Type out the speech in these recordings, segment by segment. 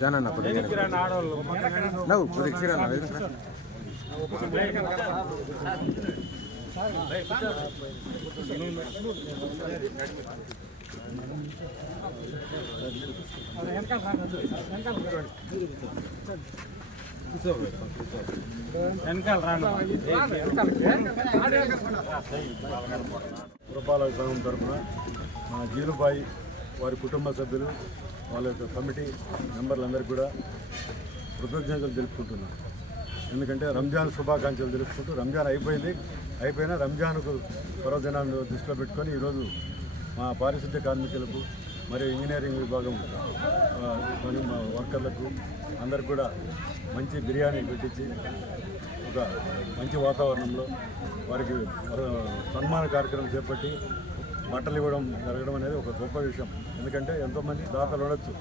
జానన్న పురపాలక సంఘం తరఫున మా జీలుబాయి వారి కుటుంబ సభ్యులు వాళ్ళ యొక్క కమిటీ మెంబర్లందరికీ కూడా కృతజ్ఞతలు తెలుపుకుంటున్నాను. ఎందుకంటే రంజాన్ శుభాకాంక్షలు తెలుపుకుంటూ రంజాన్ అయిపోయినా రంజాన్కు పర్వదినాన్ని దృష్టిలో పెట్టుకొని ఈరోజు మా పారిశుద్ధ్య కార్మికులకు మరియు ఇంజనీరింగ్ విభాగం మా వర్కర్లకు అందరికి కూడా మంచి బిర్యానీ పెట్టించి ఒక మంచి వాతావరణంలో వారికి సన్మాన కార్యక్రమం చేపట్టి బట్టలు ఇవ్వడం జరగడం అనేది ఒక గొప్ప విషయం. ఎందుకంటే ఎంతోమంది దాతలు ఉండొచ్చు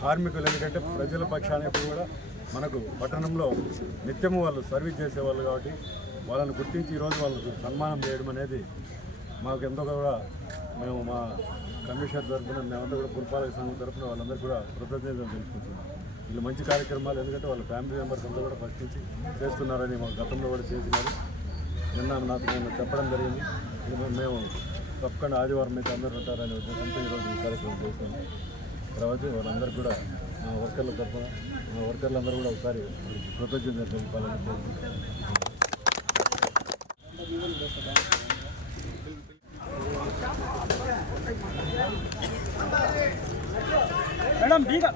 కార్మికులు, ఎందుకంటే ప్రజల పక్షాన ఎప్పుడు కూడా మనకు పట్టణంలో నిత్యము వాళ్ళు సర్వీస్ చేసేవాళ్ళు కాబట్టి వాళ్ళని గుర్తించి ఈరోజు వాళ్ళకు సన్మానం చేయడం అనేది మాకు ఎంతో కూడా మేము మా కమిషనర్ తరఫున మేమంతా కూడా పురపాలక సంఘం తరఫున వాళ్ళందరూ కూడా కృతజ్ఞతలు తెలుసుకుంటున్నాం. వీళ్ళు మంచి కార్యక్రమాలు, ఎందుకంటే వాళ్ళ ఫ్యామిలీ మెంబర్స్ అంతా కూడా ఫస్ట్ నుంచి చేస్తున్నారని మా గతంలో కూడా చేసినారు. నేను చెప్పడం జరిగింది. మేము తప్పకుండా ఆదివారం అయితే అందరూ ఉంటారనే ఉద్దేశంతో ఈరోజు ఈ కార్యక్రమం చేస్తున్నాం. తర్వాత వాళ్ళందరూ కూడా మా వర్కర్ల తరఫున మా వర్కర్లందరూ కూడా ఒకసారి కృతజ్ఞతలు తెలుపాలని మేడం బీగా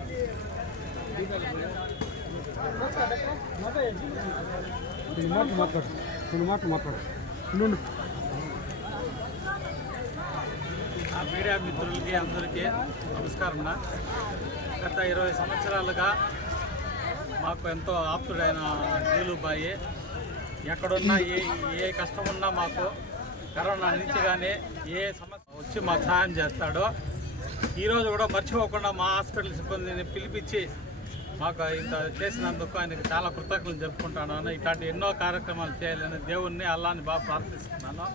మాట్లాడు మీడియా మిత్రులకి అందరికీ నమస్కారం. గత 20 సంవత్సరాలుగా మాకు ఎంతో ఆప్తుడైన జీలుబాయి ఎక్కడున్నా ఏ కష్టం ఉన్నా మాకు కరోనా నుంచి కానీ ఏ సమస్య వచ్చి మాకు సహాయం చేస్తాడో. ఈరోజు కూడా మర్చిపోకుండా మా హాస్పిటల్ సిబ్బందిని పిలిపించి మాకు ఇంత చేసినందుకు ఆయనకి చాలా కృతజ్ఞతలు చెప్పుకుంటున్నాను. ఇట్లాంటి ఎన్నో కార్యక్రమాలు చేయాలని దేవుణ్ణి అల్లాని బాగా ప్రార్థిస్తున్నాను.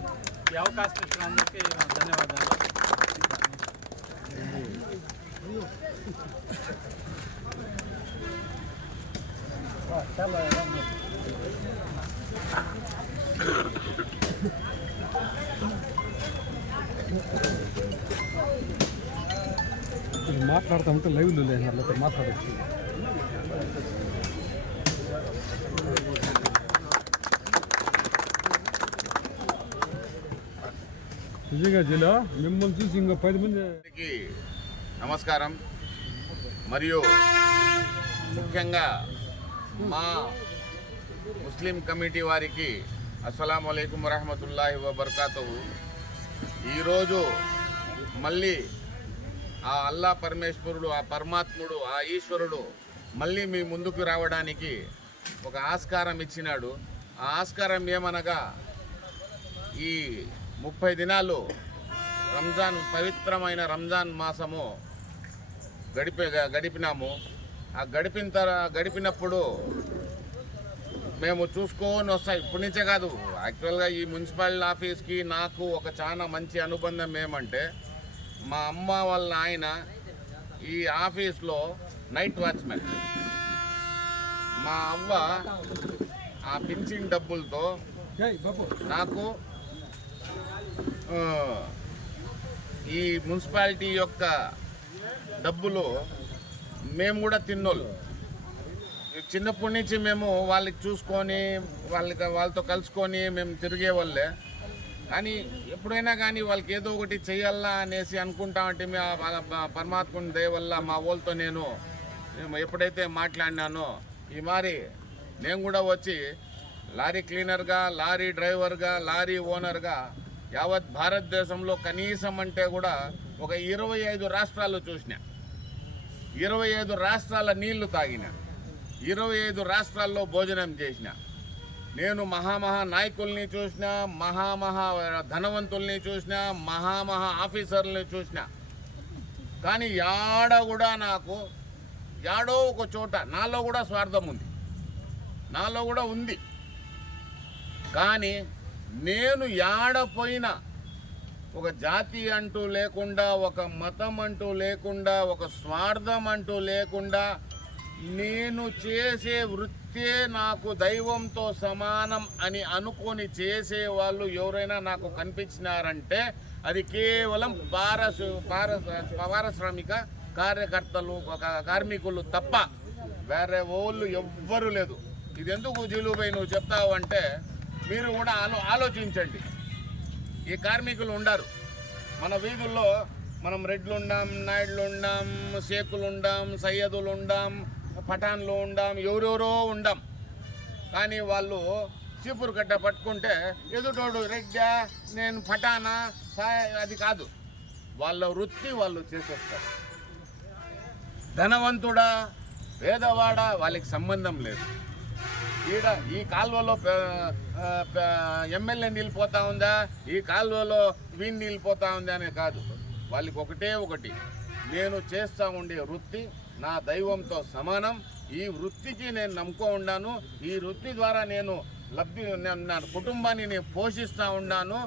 ఈ అవకాశం ఇచ్చినందుకు ధన్యవాదాలు. మాట్లాడుతూ ఉంటే లైవ్లో లేదు మాట్లాడచ్చు. నిజంగా జిల్లా మిమ్మల్ని చూసి ఇంకా 10 మందికి నమస్కారం. మరియు ముఖ్యంగా మా ముస్లిం కమిటీ వారికి అస్సలాము అలైకుం వరహమతుల్లాహి వబర్కాతుహు. ఈరోజు మళ్ళీ ఆ అల్లా పరమేశ్వరుడు, ఆ పరమాత్ముడు, ఆ ఈశ్వరుడు మళ్ళీ మీ ముందుకు రావడానికి ఒక ఆస్కారం ఇచ్చినాడు. ఆ ఆస్కారం ఏమనగా ఈ 30 దినాలు రంజాన్, పవిత్రమైన రంజాన్ మాసము గడిపినాము. ఆ గడిపినప్పుడు మేము చూసుకొని వస్తాం. ఇప్పటి నుంచే కాదు, యాక్చువల్గా ఈ మున్సిపల్ ఆఫీస్కి నాకు ఒక చాలా మంచి అనుబంధం ఏమంటే, మా అమ్మ వాళ్ళ ఆయన ఈ ఆఫీస్లో నైట్ వాచ్మెన్. మా అవ్వ ఆ పింఛన్ డబ్బులతో నాకు ఈ మున్సిపాలిటీ యొక్క డబ్బులు మేము కూడా తిన్నోళ్ళు. చిన్నప్పటి నుంచి మేము వాళ్ళకి చూసుకొని వాళ్ళతో కలుసుకొని మేము తిరిగే వాళ్ళే. కానీ ఎప్పుడైనా కానీ వాళ్ళకి ఏదో ఒకటి చేయాలా అనేసి అనుకుంటామంటే పరమాత్ముని దయ వల్ల మా వాళ్ళతో నేను ఎప్పుడైతే మాట్లాడినానో ఈ మారి నేను కూడా వచ్చి లారీ క్లీనర్గా, లారీ డ్రైవర్గా, లారీ ఓనర్గా యావత్ భారతదేశంలో కనీసం అంటే కూడా ఒక 25 రాష్ట్రాలు చూసిన, 25 రాష్ట్రాల నీళ్లు తాగిన. 25 రాష్ట్రాల్లో భోజనం చేసిన. నేను మహా నాయకుల్ని చూసిన, మహా ధనవంతుల్ని చూసిన, మహా ఆఫీసర్లని చూసిన. కానీ యాడ కూడా నాకు యాడో ఒక చోట నాలో కూడా స్వార్థం ఉంది, నాలో కూడా ఉంది. కానీ నేను యాడపోయినా ఒక జాతి అంటూ లేకుండా, ఒక మతం అంటూ లేకుండా, ఒక స్వార్థం అంటూ లేకుండా నేను చేసే వృత్తే నాకు దైవంతో సమానం అని అనుకొని చేసేవాళ్ళు ఎవరైనా నాకు కనిపించినారంటే అది కేవలం పారిశ్రామిక కార్యకర్తలు, కార్మికులు తప్ప వేరే వాళ్ళు ఎవ్వరూ లేదు. ఇది ఎందుకు జీలుబాయ్ నువ్వు చెప్తావు అంటే మీరు కూడా ఆలోచించండి. ఈ కార్మికులు ఉండారు మన వీధుల్లో. మనం రెడ్లు ఉండాం, నాయుడులు ఉండాం, షేకులు ఉండాం, సయ్యదులు ఉండాం, పఠాన్లు ఉండాం, ఎవరెవరో ఉండాం. కానీ వాళ్ళు చీపురు కట్ట పట్టుకుంటే ఎదుటోడు రెడ్డా, నేను పఠానా, అది కాదు. వాళ్ళ వృత్తి వాళ్ళు చేసేస్తారు. ధనవంతుడా, పేదవాడా వాళ్ళకి సంబంధం లేదు. ఈ కాలువలో ఎమ్మెల్యే నీళ్ళు పోతా ఉందా, ఈ కాలువలో వీణి నీళ్ళు పోతా ఉందా అనే కాదు. వాళ్ళకి ఒకటి, నేను చేస్తూ ఉండే వృత్తి నా దైవంతో సమానం. ఈ వృత్తికి నేను నమ్ముకో ఉన్నాను. ఈ వృత్తి ద్వారా నేను నా కుటుంబాన్ని నేను పోషిస్తూ ఉన్నాను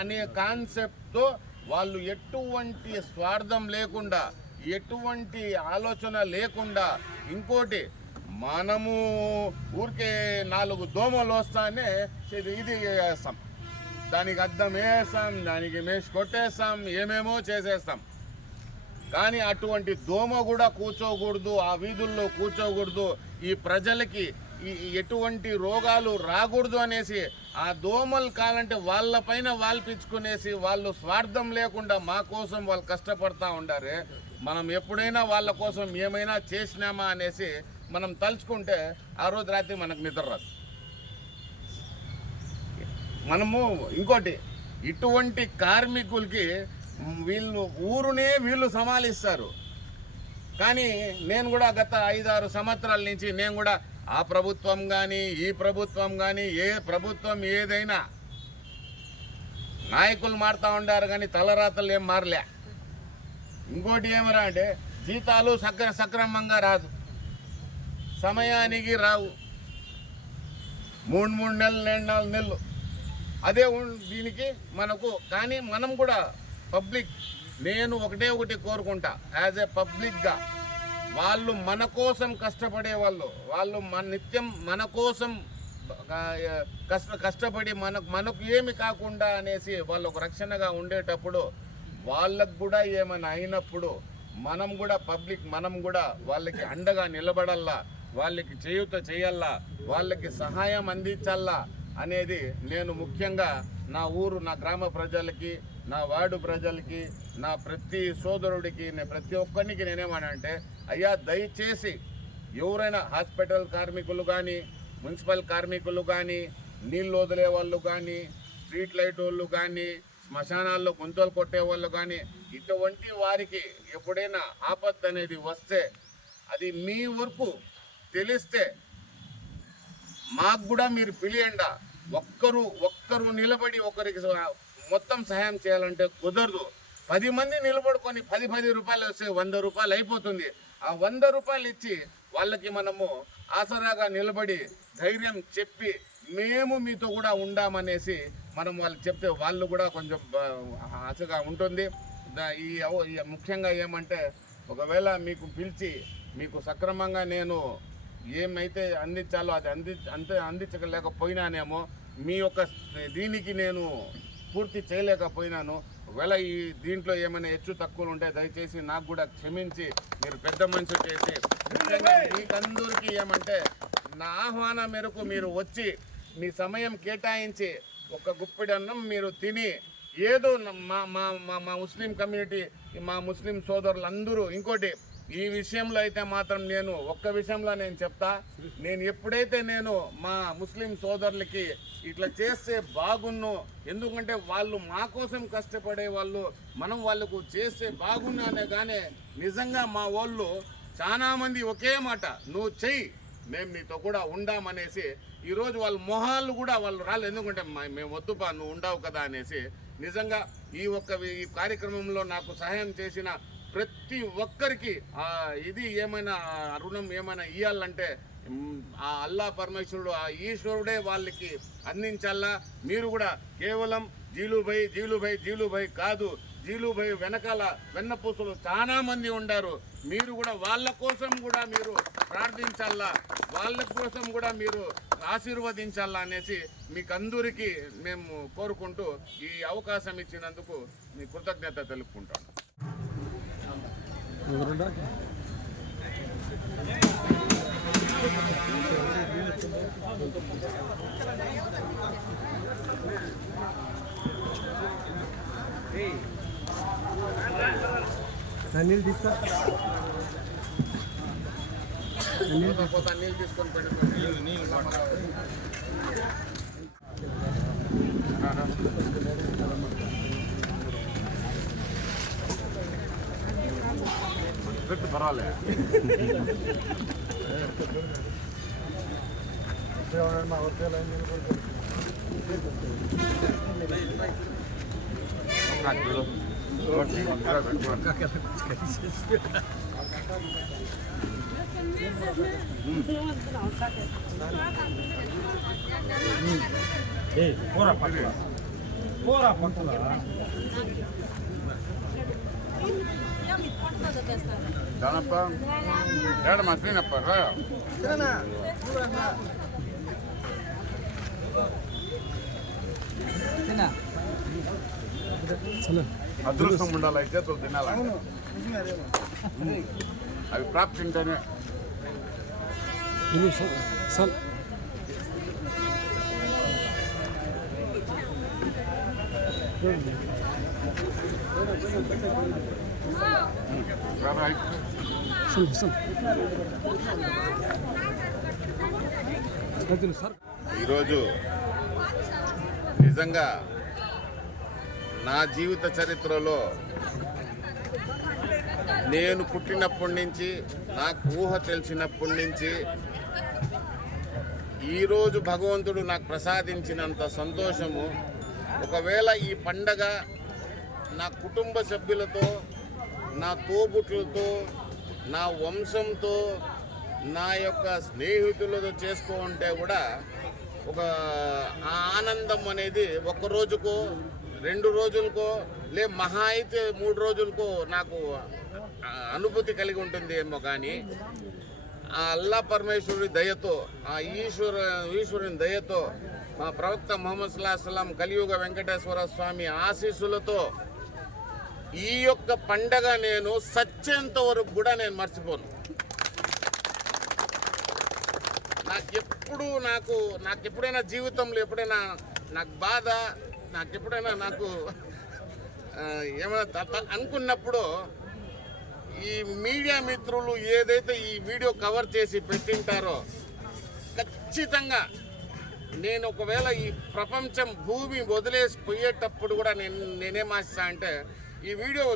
అనే కాన్సెప్ట్తో వాళ్ళు ఎటువంటి స్వార్థం లేకుండా, ఎటువంటి ఆలోచన లేకుండా, ఇంకోటి మనము ఊరికే 4 దోమలు వస్తానే ఇది వేస్తాం, దానికి అద్దం వేస్తాం, దానికి మేసి కొట్టేస్తాం, ఏమేమో చేసేస్తాం. కానీ అటువంటి దోమ కూడా కూర్చోకూడదు, ఆ వీధుల్లో కూర్చోకూడదు, ఈ ప్రజలకి ఎటువంటి రోగాలు రాకూడదు అనేసి ఆ దోమలు కాలంటే వాళ్ళపైన వాల్పించుకునేసి వాళ్ళు స్వార్థం లేకుండా మా కోసం వాళ్ళు కష్టపడతా ఉండారే. మనం ఎప్పుడైనా వాళ్ళ కోసం ఏమైనా చేసినామా అనేసి మనం తలుచుకుంటే ఆ రోజు రాత్రి మనకు నిద్ర రాదు. మనము ఇంకోటి, ఇటువంటి కార్మికులకి వీళ్ళు సమాలిస్తారు. కానీ నేను కూడా గత 5-6 సంవత్సరాల నుంచి నేను కూడా ఆ ప్రభుత్వం కానీ ఈ ప్రభుత్వం కానీ ఏ ప్రభుత్వం ఏదైనా నాయకులు మారుతూ ఉండారు కానీ తలరాతలు ఏం మారలే. ఇంకోటి ఏమరా అంటే జీతాలు సక్రమంగా రాదు, సమయానికి రావు, 3 నెలలు 4 నెలలు అదే దీనికి మనకు. కానీ మనం కూడా పబ్లిక్, నేను ఒకటి కోరుకుంటా యాజ్ ఏ పబ్లిక్గా, వాళ్ళు మన కోసం కష్టపడే వాళ్ళు నిత్యం మన కోసం కష్టపడి మనకు ఏమి కాకుండా అనేసి వాళ్ళు ఒక రక్షణగా ఉండేటప్పుడు, వాళ్ళకు కూడా ఏమైనా అయినప్పుడు మనం కూడా పబ్లిక్, మనం కూడా వాళ్ళకి అండగా నిలబడల్లా, వాళ్ళకి చేయూత చేయాలా, వాళ్ళకి సహాయం అందించాలా అనేది నేను ముఖ్యంగా నా ఊరు, నా గ్రామ ప్రజలకి, నా వార్డు ప్రజలకి, నా ప్రతి సోదరుడికి, ప్రతి ఒక్కరికి నేనేమనంటే, అయ్యా దయచేసి ఎవరైనా హాస్పిటల్ కార్మికులు కానీ, మున్సిపల్ కార్మికులు కానీ, నీళ్ళు వదిలే వాళ్ళు కానీ, స్ట్రీట్ లైట్ వాళ్ళు కానీ, శ్మశానాల్లో గుంతలు కొట్టే వాళ్ళు కానీ, ఇటువంటి వారికి ఎప్పుడైనా ఆపత్తు అనేది వస్తే అది మీ వరకు తెలిస్తే మాకు కూడా మీరు పిలియండా. ఒక్కరు నిలబడి ఒకరికి మొత్తం సహాయం చేయాలంటే కుదరదు. 10 మంది నిలబడుకొని 10 రూపాయలు వస్తే 100 రూపాయలు అయిపోతుంది. ఆ 100 రూపాయలు ఇచ్చి వాళ్ళకి మనము ఆసరాగా నిలబడి ధైర్యం చెప్పి మేము మీతో కూడా ఉండామనేసి మనం వాళ్ళకి చెప్తే వాళ్ళు కూడా కొంచెం ఆశగా ఉంటుంది. ముఖ్యంగా ఏమంటే, ఒకవేళ మీకు పిలిచి మీకు సక్రమంగా నేను ఏమైతే అందించాలో అది అందించలేకపోయినానేమో, మీ యొక్క దీనికి నేను పూర్తి చేయలేకపోయినాను. ఒకవేళ ఈ దీంట్లో ఏమైనా హెచ్చు తక్కువలు ఉంటే దయచేసి నాకు కూడా క్షమించి మీరు పెద్ద మనిషి చేసి, మీకందరికీ ఏమంటే నా ఆహ్వానం మేరకు మీరు వచ్చి మీ సమయం కేటాయించి ఒక గుప్పిడి అన్నం మీరు తిని ఏదో మా ముస్లిం కమ్యూనిటీ, మా ముస్లిం సోదరులందరూ, ఇంకోటి ఈ విషయంలో అయితే మాత్రం నేను ఒక్క విషయంలో నేను చెప్తా, నేను ఎప్పుడైతే నేను మా ముస్లిం సోదరులకి ఇట్లా చేస్తే బాగున్ను, ఎందుకంటే వాళ్ళు మా కోసం కష్టపడే వాళ్ళు, మనం వాళ్ళకు చేస్తే బాగున్ను అనే కానీ నిజంగా మా వాళ్ళు చాలామంది ఒకే మాట, నువ్వు చెయ్యి, మేము నీతో కూడా ఉండామనేసి ఈరోజు వాళ్ళ మొహాలు కూడా వాళ్ళు రాలేదు. ఎందుకంటే మేము వద్దుపా, నువ్వు ఉండవు కదా అనేసి. నిజంగా ఈ కార్యక్రమంలో నాకు సహాయం చేసిన ప్రతి ఒక్కరికి ఇది ఏమైనా రుణం ఏమైనా ఇవ్వాలంటే ఆ అల్లా పరమేశ్వరుడు, ఆ ఈశ్వరుడే వాళ్ళకి అందించాలా. మీరు కూడా కేవలం జీలుభాయ్ కాదు, జీలుభాయ్ వెనకాల వెన్నపూసలు చాలా మంది ఉండారు. మీరు కూడా వాళ్ళ కోసం కూడా మీరు ప్రార్థించాలా, వాళ్ళ కోసం కూడా మీరు ఆశీర్వదించాలా అనేసి మీకు అందరికీ మేము కోరుకుంటూ ఈ అవకాశం ఇచ్చినందుకు మీ కృతజ్ఞత తెలుపుకుంటాను. నీళ్ళు తీసుకో, నీళ్ళు తీసుకొని పెట్టుకోండి. పర్వాలేదు. దానప్ప ఏడ మాత్రనప్ప అదృష్టం ఉండాలి, అయితే తినాలి. అవి ప్రాప్తింటేనే ఈరోజు నిజంగా నా జీవిత చరిత్రలో నేను పుట్టినప్పటి నుంచి, నాకు ఊహ తెలిసినప్పటి నుంచి ఈరోజు భగవంతుడు నాకు ప్రసాదించినంత సంతోషము, ఒకవేళ ఈ పండగ నా కుటుంబ సభ్యులతో, నా తోబుట్లతో, నా వంశంతో, నా యొక్క స్నేహితులతో చేసుకుంటే కూడా ఒక ఆనందం అనేది ఒక్క రోజుకో 2 రోజులకో మహా అయితే 3 రోజులకో నాకు అనుభూతి కలిగి ఉంటుంది ఏమో. కానీ ఆ అల్లా పరమేశ్వరుడి దయతో, ఆ ఈశ్వరుని దయతో, మా ప్రవక్త ముహమ్మద్ సల్లల్లాహు అలైహి వసల్లం కలియుగ వెంకటేశ్వర స్వామి ఆశీస్సులతో ఈ యొక్క పండగ నేను సచ్చేంత వరకు కూడా నేను మర్చిపోను. నాకు ఎప్పుడైనా జీవితంలో ఎప్పుడైనా నాకు బాధ, నాకు ఎప్పుడైనా నాకు ఏమైనా అనుకున్నప్పుడు ఈ మీడియా మిత్రులు ఏదైతే ఈ వీడియో కవర్ చేసి పెట్టింటారో ఖచ్చితంగా నేను ఒకవేళ ఈ ప్రపంచం భూమి వదిలేసి పోయేటప్పుడు కూడా నేనేం ఆశిస్తా అంటే ఈ వీడియో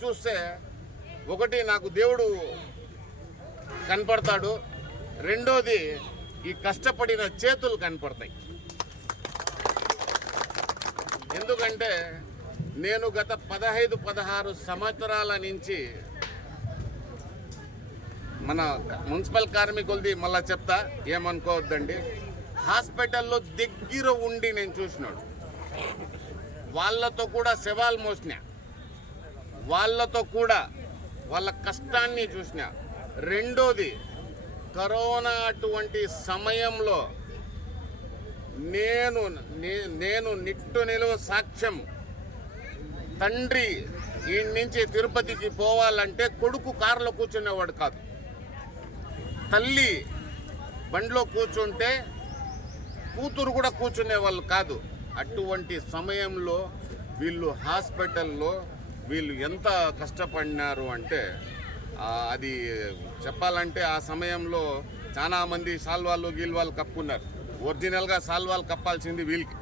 చూస్తే ఒకటి నాకు దేవుడు కనపడతాడు, రెండోది ఈ కష్టపడిన చేతులు కనపడతాయి. ఎందుకంటే నేను గత 15-16 సంవత్సరాల నుంచి మన మున్సిపల్ కార్మికులది మళ్ళా చెప్తా, ఏమనుకోవద్దండి, హాస్పిటల్లో దగ్గర ఉండి నేను చూసినాడు. వాళ్ళతో కూడా శవాలు మోసిన, వాళ్ళతో కూడా వాళ్ళ కష్టాన్ని చూసిన. రెండోది కరోనా అటువంటి సమయంలో నేను నిట్టు నిలువ సాక్ష్యం, తండ్రి ఈ నుంచి తిరుపతికి పోవాలంటే కొడుకు కారులో కూర్చునేవాడు కాదు, తల్లి బండిలో కూర్చుంటే కూతురు కూడా కూర్చునే వాళ్ళు కాదు. అటువంటి సమయంలో వీళ్ళు హాస్పిటల్లో వీళ్ళు ఎంత కష్టపడినారు అంటే అది చెప్పాలంటే ఆ సమయంలో చాలామంది సాల్వాళ్ళు గీల్వాళ్ళు కప్పుకున్నారు. ఒరిజినల్గా సాల్వాలు కప్పాల్సింది వీళ్ళకి,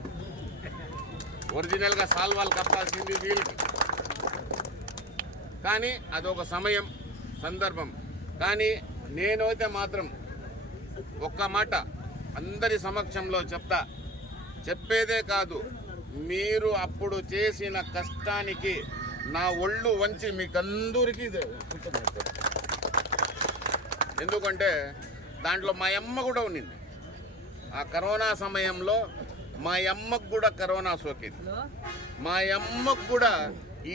కానీ అదొక సమయం. సందర్భం. కానీ నేనైతే మాత్రం ఒక్క మాట అందరి సమక్షంలో చెప్పేదే కాదు, మీరు అప్పుడు చేసిన కష్టానికి నా ఒళ్ళు వంచి మీకందరికీ ఎందుకంటే దాంట్లో మా అమ్మ కూడా ఉన్నింది. ఆ కరోనా సమయంలో మా అమ్మకు కూడా కరోనా సోకింది. మా అమ్మకు కూడా ఈ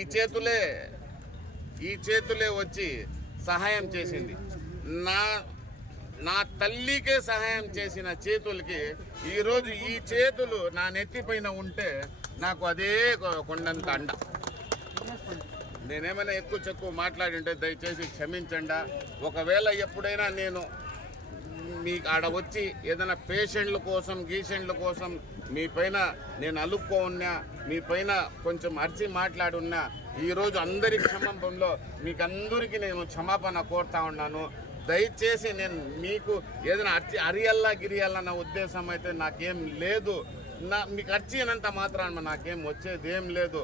చేతులే వచ్చి సహాయం చేసింది. నా తల్లికే సహాయం చేసిన చేతులకి ఈరోజు ఈ చేతులు నా నెత్తిపైన ఉంటే నాకు అదే కొండంత అండ. నేనేమైనా ఎక్కువ మాట్లాడింటే దయచేసి క్షమించండి. ఒకవేళ ఎప్పుడైనా నేను మీకు ఆడ వచ్చి ఏదైనా పేషెంట్ల కోసం మీ పైన నేను అలుక్కోన్నా, మీ పైన కొంచెం అరిచి మాట్లాడున్నా, ఈరోజు అందరి క్షమాపణలో మీకు అందరికీ నేను క్షమాపణ కోరుతా ఉన్నాను. దయచేసి నేను మీకు ఏదైనా గిరియల్లా నా ఉద్దేశం అయితే నాకేం లేదు. మీకు అర్చినంత మాత్రాన నాకేం వచ్చేది ఏం లేదు.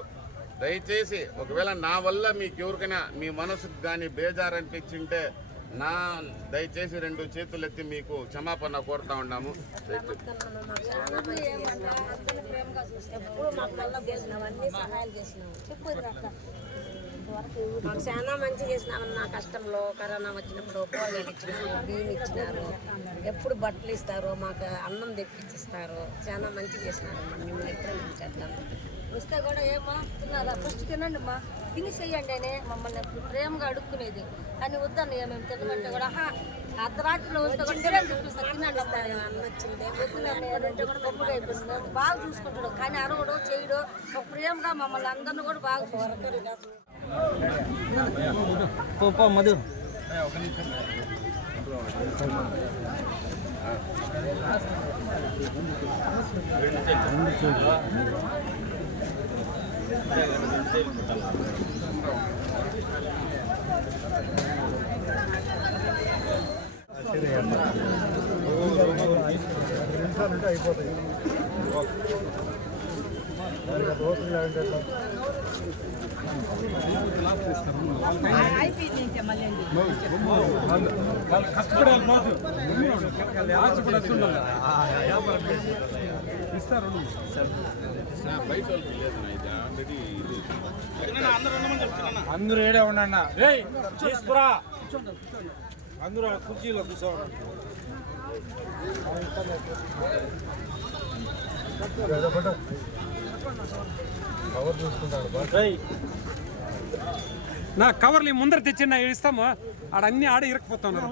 దయచేసి ఒకవేళ నా వల్ల మీకు ఎవరికైనా మీ మనసుకు కానీ బేజారనిపించింటే దయచేసి 2 చేతులు ఎత్తి మీకు క్షమాపణ కోరుతా ఉన్నాము. మాకు చాలా మంచి చేసినామని నా కష్టంలో కరోనా వచ్చినప్పుడు కూరగాయలు ఇచ్చినారు, బియ్యం ఇచ్చినారు, ఎప్పుడు బట్టలు ఇస్తారు, మాకు అన్నం తెప్పించిస్తారు. చాలా మంచి చేసినారు. మిమ్మల్ని ఎప్పుడు మేము చేద్దాం వస్తే కూడా ఏమా తిన్నారా, ఫస్ట్ తినండి మా తిని చెయ్యండి అని మమ్మల్ని ప్రేమగా అడుక్కునేది. కానీ వద్దండి మేము తినమంటే కూడా అర్ధరాత్రిలో వస్తే కూడా తినండి తినండి అన్న వచ్చింది వద్దునంటే కూడా గొప్పగా అయిపోతుంది. బాగా చూసుకుంటాడు కానీ అరవడు చేయడు. ఒక ప్రేమగా మమ్మల్ని అందరినీ కూడా బాగా చూసుకుంటారు. మధు అయిపోతాయి. అందరూ ఏడే ఉన్నా తీసుకురా, అందరూ కుర్చీలో కూర్చోవాలి. కవర్ చూసుకుంటాడు. నా కవర్లు ముందర తెచ్చి నా ఇస్తాము, ఆడ అన్ని ఆడ ఇరకపోతున్నారు.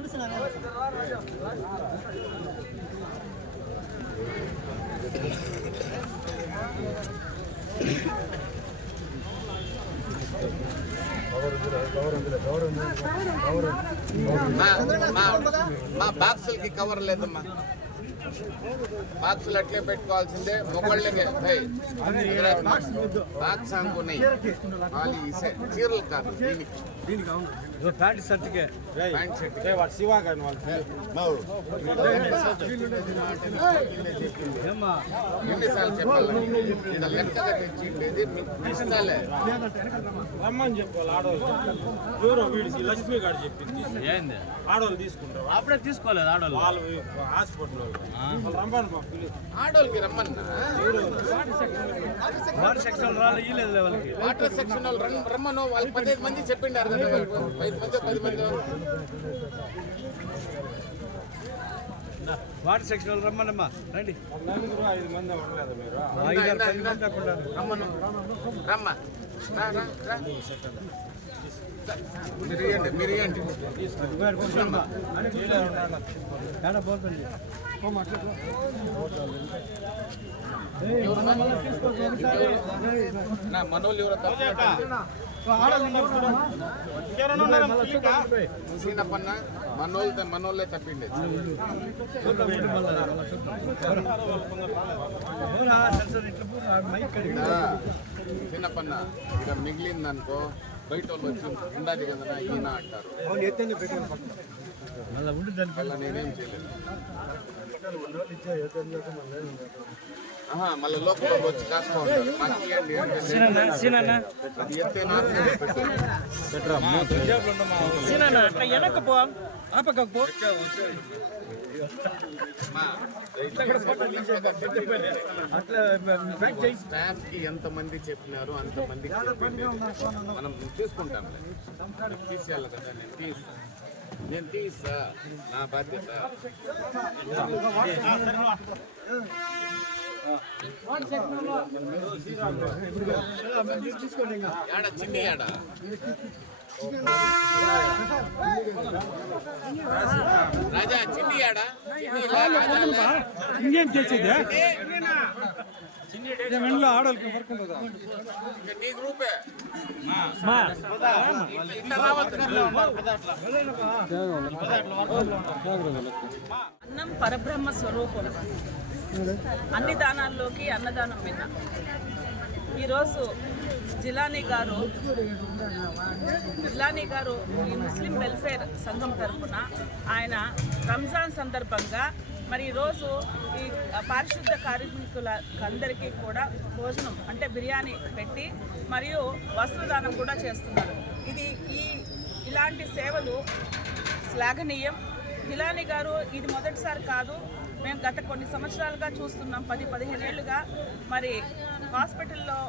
మా బాక్సులకి కవర్ లేదమ్మా, బాక్సులు అట్లే పెట్టుకోవాల్సిందే. మొగళ్ళకే బాక్స్ అనుకున్నాయి చీరలు కాదు. దీనికి ప్యాంట్ షర్ట్కే శివా కానీ ఎన్నిసార్లు చెప్పాలి లెక్కగా తెచ్చిండేది ఇస్తాలే రమ్మని చెప్పాలి. ఆడవాళ్ళు ఎవరో వీడికి లక్ష్మి గారు చెప్పింది ఏంది ఆడవాళ్ళు తీసుకుంటారు. అప్పుడే తీసుకోలేదు ఆడవాళ్ళు, వాళ్ళు హాస్పిటల్ రమ్మని ఆడోళ్ళకి రమ్మన్నా. వాటర్ సెక్షన్ రాళ్ళు ఇయ్యలేదు వాళ్ళకి. వాటర్ సెక్షన్ వాళ్ళు రమ్మను వాళ్ళు 15 మంది చెప్పిండారు కదా, 5 మంది 10 మంది. వాటర్ సెక్షన్ వాళ్ళు రమ్మనమ్మా రండి. 5 మంది ఉండలేదు మీరు. 5-10 మంది దాకా ఉన్నారు. రమ్మను రమ్మ మీరు ఇవ్వండి. పోతుంది నా మనోళ్ళు ఎవరో సీనప్పన్న మనోళ్ళే తప్పిండే. సీనప్పన్న ఇక మిగిలిందనుకో బయట వాళ్ళు వచ్చి ఉండాలి కదా ఈయన అంటారు. మళ్ళీ నేనేం చేయలేదు. మళ్ళీ లోపల వచ్చి కాస్తా ఉంటారు. మాకు ఇవ్వండి అంటే అది ఎత్తే నాకు పెట్టు. స్టాఫ్ కి ఎంతమంది చెప్పినారు అంతమందికి చెప్పింది మనం తీసుకుంటాం. తీసేయాలి కదా, నేను తీసా నా బాధ్యత. ఏడా చిన్ని ఏడా రాజా చిన్ని ఏడా ఇంకేం చేసేది మెండ్లో ఆడోళ్ళకి వర్క్ ఉంటుందా నీ గ్రూపే అన్నం పరబ్రహ్మ స్వరూపం. అన్ని దానాల్లోకి అన్నదానం విన్న. ఈరోజు జిలానీ గారు ఈ ముస్లిం వెల్ఫేర్ సంఘం తరఫున ఆయన రంజాన్ సందర్భంగా మరి ఈరోజు ఈ పారిశుద్ధ కార్మికులందరికీ కూడా భోజనం అంటే బిర్యానీ పెట్టి మరియు వస్త్రదానం కూడా చేస్తున్నారు. ఇలాంటి సేవలు శ్లాఘనీయం. జిలానీ గారు ఇది మొదటిసారి కాదు, మేము గత కొన్ని సంవత్సరాలుగా చూస్తున్నాం. 10-15 ఏళ్ళుగా మరి హాస్పిటల్లో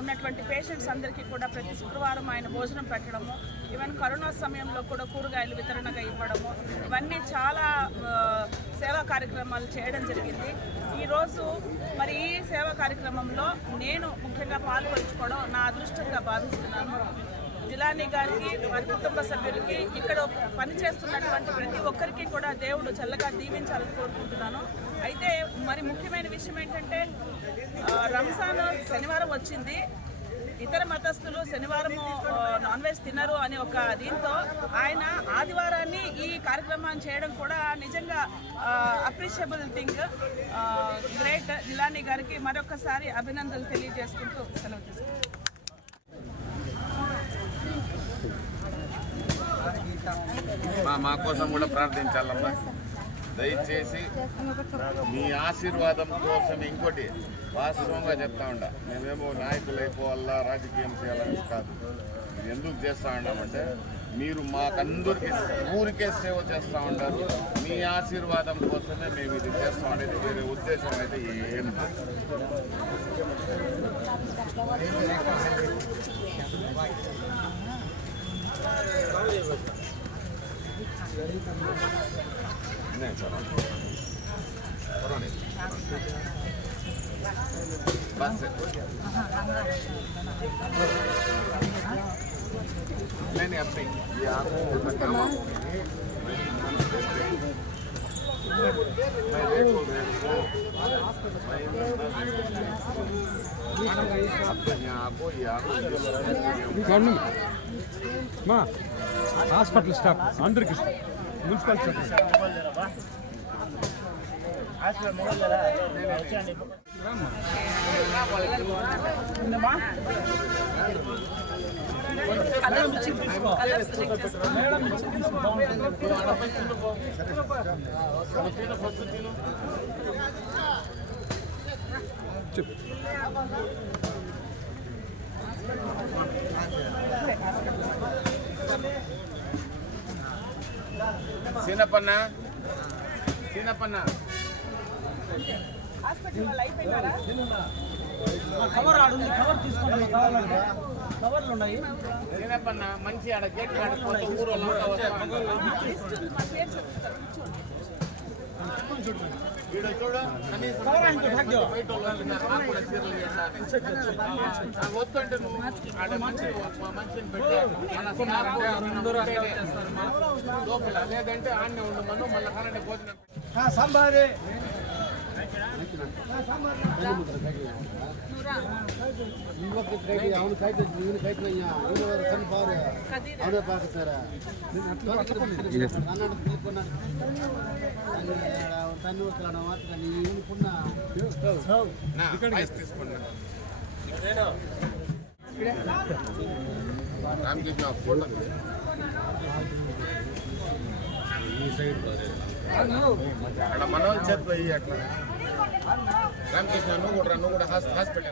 ఉన్నటువంటి పేషెంట్స్ అందరికీ కూడా ప్రతి శుక్రవారం ఆయన భోజనం పెట్టడము, ఈవెన్ కరోనా సమయంలో కూడా కూరగాయలు వితరణగా ఇవ్వడము, ఇవన్నీ చాలా సేవా కార్యక్రమాలు చేయడం జరిగింది. ఈరోజు మరి ఈ సేవా కార్యక్రమంలో నేను ముఖ్యంగా పాల్గొంచుకోవడం నా అదృష్టంగా భావిస్తున్నాను. జిలానీ గారికి, వారి కుటుంబ సభ్యులకి, ఇక్కడ పనిచేస్తున్నటువంటి ప్రతి ఒక్కరికి కూడా దేవుడు చల్లగా దీవించాలని కోరుకుంటున్నాను. అయితే మరి ముఖ్యమైన విషయం ఏంటంటే రంజాన్ శనివారం వచ్చింది. ఇతర మతస్థులు శనివారము నాన్ వెజ్ తినరు అనే ఒక దీంతో ఆయన ఆదివారాన్ని ఈ కార్యక్రమాన్ని చేయడం కూడా నిజంగా అప్రిషియబుల్ థింగ్. గ్రేట్. జిలానీ గారికి మరొకసారి అభినందనలు తెలియజేసుకుంటూ సెలవు తీసుకుంటాను. మా కోసం కూడా ప్రార్థించాలమ్మా. దయచేసి మీ ఆశీర్వాదం కోసం. ఇంకోటి వాస్తవంగా చెప్తా ఉండా, మేమేమో నాయకులు అయిపోవాలా రాజకీయం చేయాలని కాదు. ఇది ఎందుకు చేస్తూ ఉన్నామంటే మీరు మాకందరికీ ఊరికే సేవ చేస్తూ ఉంటారు. మీ ఆశీర్వాదం కోసమే మేము ఇది చేస్తూ ఉండేది. వేరే ఉద్దేశం అయితే ఏం లేదు. बस नहीं अपने ये आपको मैं देखो మా హాస్పిటల్ స్టాఫ్ అందరికి మున్సిపల్ స్టాఫ్ సీనపన్న సీనపన్న మంచి ఆడ గేట్ కాడిపోతే ఊరు వీడు చూడు కనీసం బయట కూడా చీరలు వద్దంటే నువ్వు ఆడ మంచిని పెట్టి లోపల లేదంటే ఆడనే ఉండమను మళ్ళీ కనండి భోజనం సాంబారే ಅವನು ಕಾಯ್ತಿದ್ವಿ ಇವನು ಕಾಯ್ತಿಲ್ಲ ಇವನು ಕಣ್ಣು ಪಾರು ಅವನೇ ಪಾಕತ್ತಾರ ನನ್ನ ತಿಳ್ಕೊಂಡ తన్ని వస్తున్నాడు మాత్రం కానీ ఈయనకున్న తీసుకున్నా రామకృష్ణ ఫోటో ఈ సైడ్ అక్కడ మనోజ్ చేతిలో అట్లా రామకృష్ణ నువ్వు కూడా హాస్పిటల్